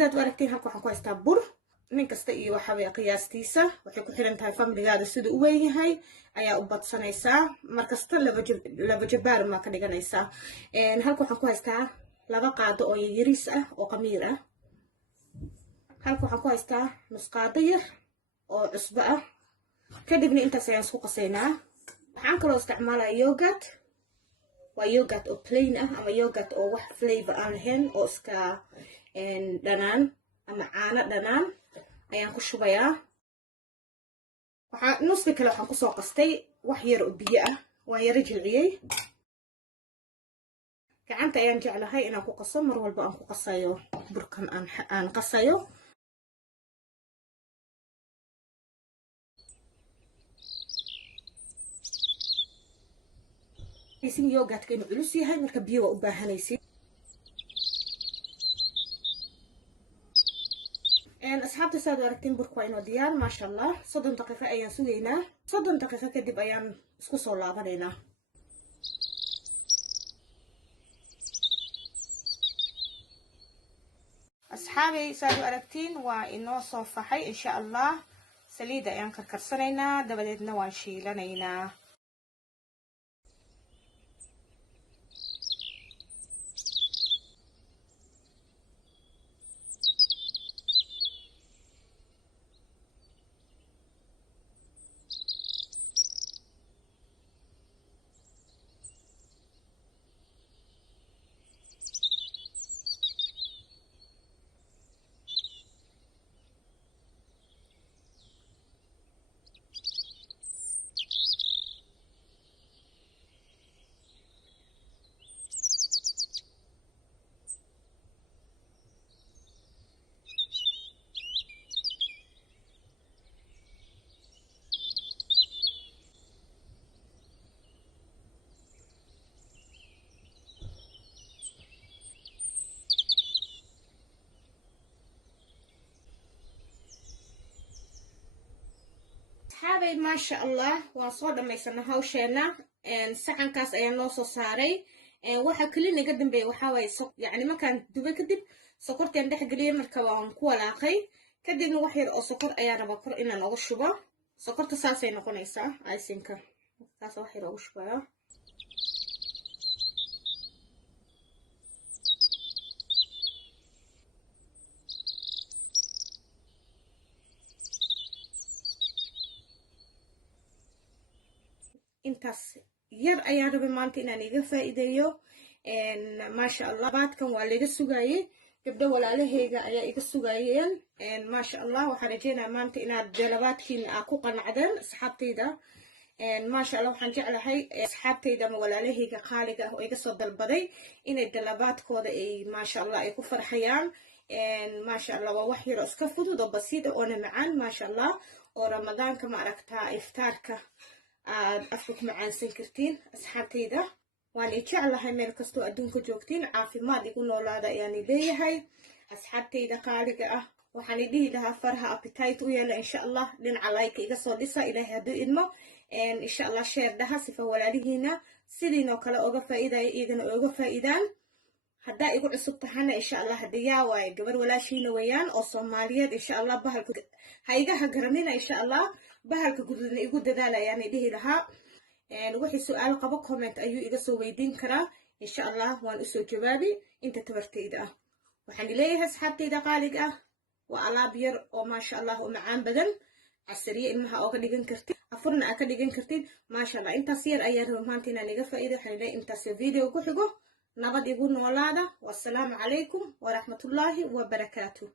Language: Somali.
sidaad u aragtiin halka waxaan ku haystaa bur nin kasta iyo waxa way qiyaastiisa waxay ku xiran tahay family-gaada siduu u weyn yahay ayaa u badsanaysaa markasta laba jabaar ma ka dhiganaysaa halka waxaan ku haystaa laba qaado oo yariis ah oo qamiir ah halka waxaan ku haystaa nus qaado yar oo cusbo ah kadibna intaas ayaan isku qasaynaa waxaan kaloo isticmaalaa yogurt waa yogurt oo plain ah ama yogurt oo wax flavor aan lahayn oo iska dhanaan ama caano dhanaan ayaan ku shubayaa nuska kale waxaan kusoo qastay wax yar oo biyo ah waan yara jilciyey gacanta ayaan jeclahay inaan ku qaso mar walba aan ku qasayo burkan aan qasayo isin yogurtka inuu culus yahay marka biyo waa u baahanaysid asxaabta saad aragtiin burku waa inoo diyaar maasha allah 30 daqiiqo ayaan sugaynaa 30 daqiiqo kadib ayaan isku soo laabanaynaa asxaabay saad aragtiin waa inoo soo faxay insha allah saliid ayaan karkarsanaynaa dabadeedna waan shiilanaynaa asxaabay maasha allah waan soo dhamaysanay hawsheena saxankaas ayaan noo soo saaray waxa kaliya naga dambeeyay waxa way yani markaan dubay kadib sokortaan dhex geliyay marka waan ku walaaqay kadibna wax yar oo sokor ayaa raba kor inaan ugu shubo sokorta saasay noqonaysaa aysinka taas wax yar ugu shubaya intaas yar ayaan rabay maanta inaan iga faa'iideeyo maasha allah baadkan waa laga sugayay gabdho walaalahayga ayaa iga sugayeen maasha allah waxaan rajeynayaa maanta inaad jalabaadkiina aad ku qanacdeen asxaabtayda maasha allah waxaan jeclahay asxaabtayda ama walaalahayga qaaliga ah oo iga soo dalbaday inay dalabaadkooda ay maasha allah ay ku farxayaan maasha allah waa wax yar oo iska fudud oo basiid oo macaan maasha allah oo ramadaanka ma aragtaa iftaarka aad afka ku macaansan kartiin asxaabtayda waan jeclahay meel kastoo adduunka joogtiin caafimaad igu noolaada ayaan leeyahay asxaabtayda qaaliga ah waxaan dhihi lahaa farha appetite u yeela insha allah dhinaca like iga soo dhisa ilaahay hadduu idmo insha allah share dhaha sifa walaalihiina sidiinoo kale oga faa'iidaya iyagana oga faa'iidaan haddaa igu cusub tahana insha allah hadiyaa waaye gabar walaashiina weeyaan oo soomaaliyeed insha allah bahalka ha iga hagaramina insha allah bahalka gududna igu dadaalayaan dhihi lahaa wixii su'aal qabo comment ayuu iga soo weydiin karaa insha allah waan u soo jawaabi inta tabartayda ah waxaan leeyahay asxaabtayda qaaliga ah waa alaab yar oo maasha allah oo macaan badan casriye ilmaha ooga dhigan kartid afurna aad ka dhigan kartid maasha allah intaas yar ayaan rabaa maanta inaan iga faa'iido waxaan leeyahay intaas video ku xigo nabad igu noolaada wassalaamu calaykum waraxmatullaahi wabarakaatuh